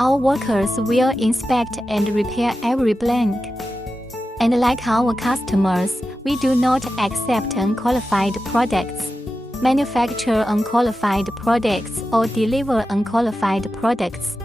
Our workers will inspect and repair every blank. And like our customers, we do not accept unqualified products, manufacture unqualified products, or deliver unqualified products.